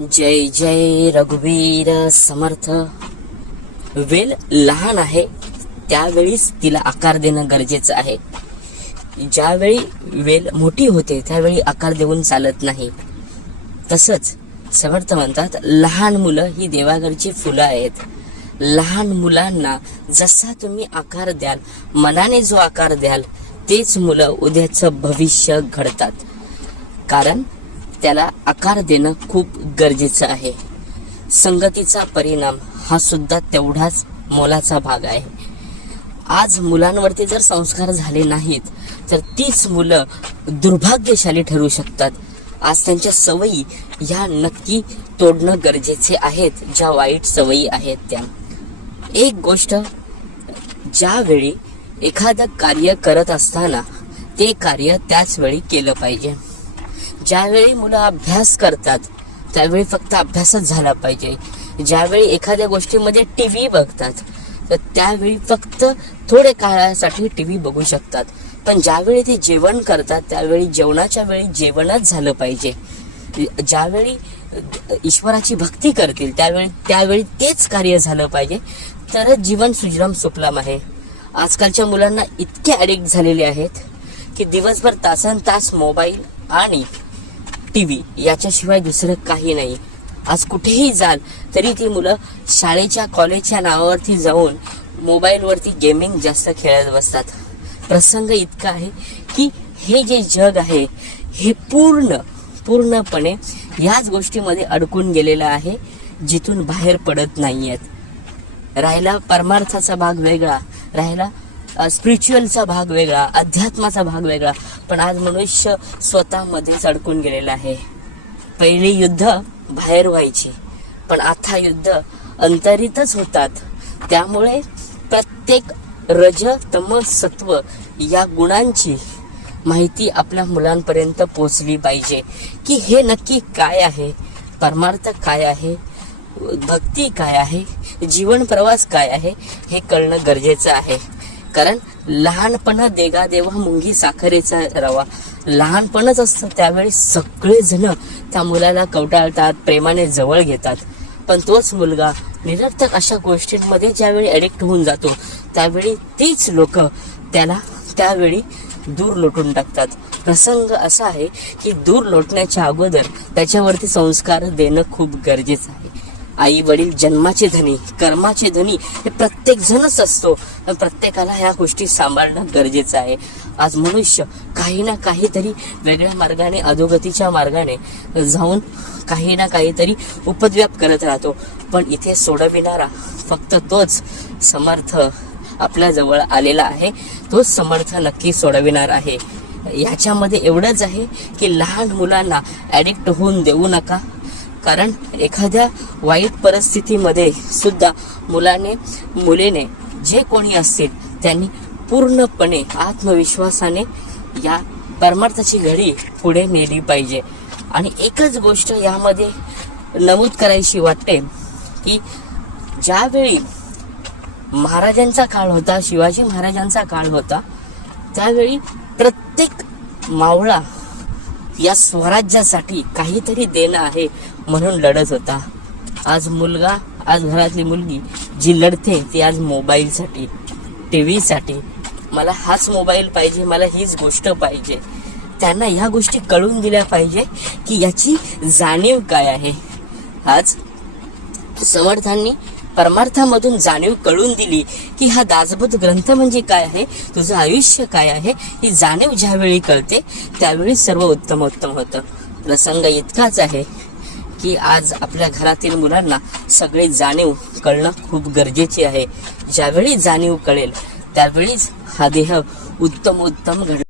जय जय रघुवीर समर्थ. वेल लहान आहे त्यावेळीच तिला आकार देणं गरजेचं आहे. ज्यावेळी वेल मोठी होते त्यावेळी आकार देऊन चालत नाही. तसंच समर्थ म्हणतात, लहान मुलं ही देवाघरची फुलं आहेत. लहान मुलांना जसा तुम्ही आकार द्याल, मनाने जो आकार द्याल, तेच मुलं उद्याचं भविष्य घडतात. कारण त्याला आकार देणं खूप गरजेचं आहे. संगतीचा परिणाम हा सुद्धा तेवढाच मोलाचा भाग आहे. आज मुलांवरती जर संस्कार झाले नाहीत तर तीच मुलं दुर्भाग्यशाली ठरू शकतात. आज त्यांच्या सवयी ह्या नक्की तोडणं गरजेचे आहेत, ज्या वाईट सवयी आहेत त्या. एक गोष्ट, ज्यावेळी एखादं कार्य करत असताना ते कार्य त्याच वेळी केलं पाहिजे. ज्यावेळी मुलं अभ्यास करतात त्यावेळी फक्त अभ्यासच झाला पाहिजे. ज्यावेळी एखाद्या गोष्टीमध्ये टीव्ही बघतात तर त्यावेळी फक्त थोडे काळासाठी टीव्ही बघू शकतात. पण ज्यावेळी ते जेवण करतात त्यावेळी जेवणाच्या वेळी जेवणच झालं पाहिजे. ज्यावेळी ईश्वराची भक्ती करतील त्यावेळी तेच कार्य झालं पाहिजे. तरच जीवन सुजलाम सुफलाम आहे. आजकालच्या मुलांना इतके ॲडिक्ट झालेले आहेत की दिवसभर तासनतास मोबाईल आणि टीव्ही याच्याशिवाय दुसरं काही नाही. आज कुठेही जाल तरी ती मुलं शाळेच्या कॉलेजच्या नावावरती जाऊन मोबाईलवरती गेमिंग जास्त खेळत बसतात. प्रसंग इतका आहे की हे जे जग आहे हे पूर्णपणे याच गोष्टीमध्ये अडकून गेलेलं आहे, जिथून बाहेर पडत नाहीयेत. राहिला परमार्थाचा भाग वेगळा, राहिला स्पिरिच्युअलचा भाग वेगळा, अध्यात्माचा भाग वेगळा. पण आज मनुष्य स्वतःमध्येच अडकून गेलेला आहे. पहिली युद्ध बाहेर व्हायची, पण आता युद्ध अंतरितच होतात. त्यामुळे प्रत्येक रज तम सत्व या गुणांची माहिती आपल्या मुलांपर्यंत पोचली पाहिजे की हे नक्की काय आहे, परमार्थ काय आहे, भक्ती काय आहे, जीवन प्रवास काय आहे, हे कळणं गरजेचं आहे. कारण लहानपण देगा देवा मुंगी साखरेचा रवा. लहानपणच असतं त्यावेळी सगळेजण त्या मुलाला कवटाळतात, प्रेमाने जवळ घेतात. पण तोच मुलगा निरर्थक अशा गोष्टींमध्ये ज्यावेळी ॲडिक्ट होऊन जातो त्यावेळी तीच लोक त्याला त्यावेळी दूर लोटून टाकतात. प्रसंग असा आहे की दूर लोटण्याच्या अगोदर त्याच्यावरती संस्कार देणं खूप गरजेचं आहे. आई वडील जन्माचे धनी, कर्माचे धनी हे प्रत्येक जणच असतो. प्रत्येकाला ह्या गोष्टी सांभाळणं गरजेचं आहे. आज मनुष्य काही ना काहीतरी वेगळ्या मार्गाने, अधोगतीच्या मार्गाने जाऊन काही ना काहीतरी उपद्व्याप करत राहतो. पण इथे सोडविणारा फक्त तोच समर्थ आपल्या जवळ आलेला आहे. तोच समर्थ नक्की सोडविणार आहे. ह्याच्यामध्ये एवढंच आहे की लहान मुलांना ॲडिक्ट होऊन देऊ नका. कारण एखाद्या वाईट परिस्थितीमध्ये सुद्धा मुलीने जे कोणी असतील त्यांनी पूर्णपणे आत्मविश्वासाने या परमार्थाची घडी पुढे नेली पाहिजे. आणि एकच गोष्ट यामध्ये नमूद करायची वाटते की ज्यावेळी महाराजांचा काळ होता, शिवाजी महाराजांचा काळ होता, त्यावेळी प्रत्येक मावळा या स्वराज्यासाठी काहीतरी देणं आहे म्हणून लढत होता. आज घरातली मुलगी जी लढते ती आज मोबाईलसाठी, टीव्हीसाठी. मला हाच मोबाईल पाहिजे, मला हीच गोष्ट पाहिजे. त्यांना ह्या गोष्टी कळून दिल्या पाहिजे की याची जाणीव काय आहे. आज समर्थांनी परमार्थामधून जाणीव कळून दिली की हा दासबोध ग्रंथ म्हणजे काय आहे, तुझं आयुष्य काय आहे, ही जाणीव ज्यावेळी कळते त्यावेळी सर्व उत्तम होतं. प्रसंग इतकाच आहे की आज आपल्या घरातील मुलांना सगळे जाणीव कळणं खूप गरजेचे आहे. ज्यावेळी जाणीव कळेल त्यावेळीच हा देह उत्तम घडवेल.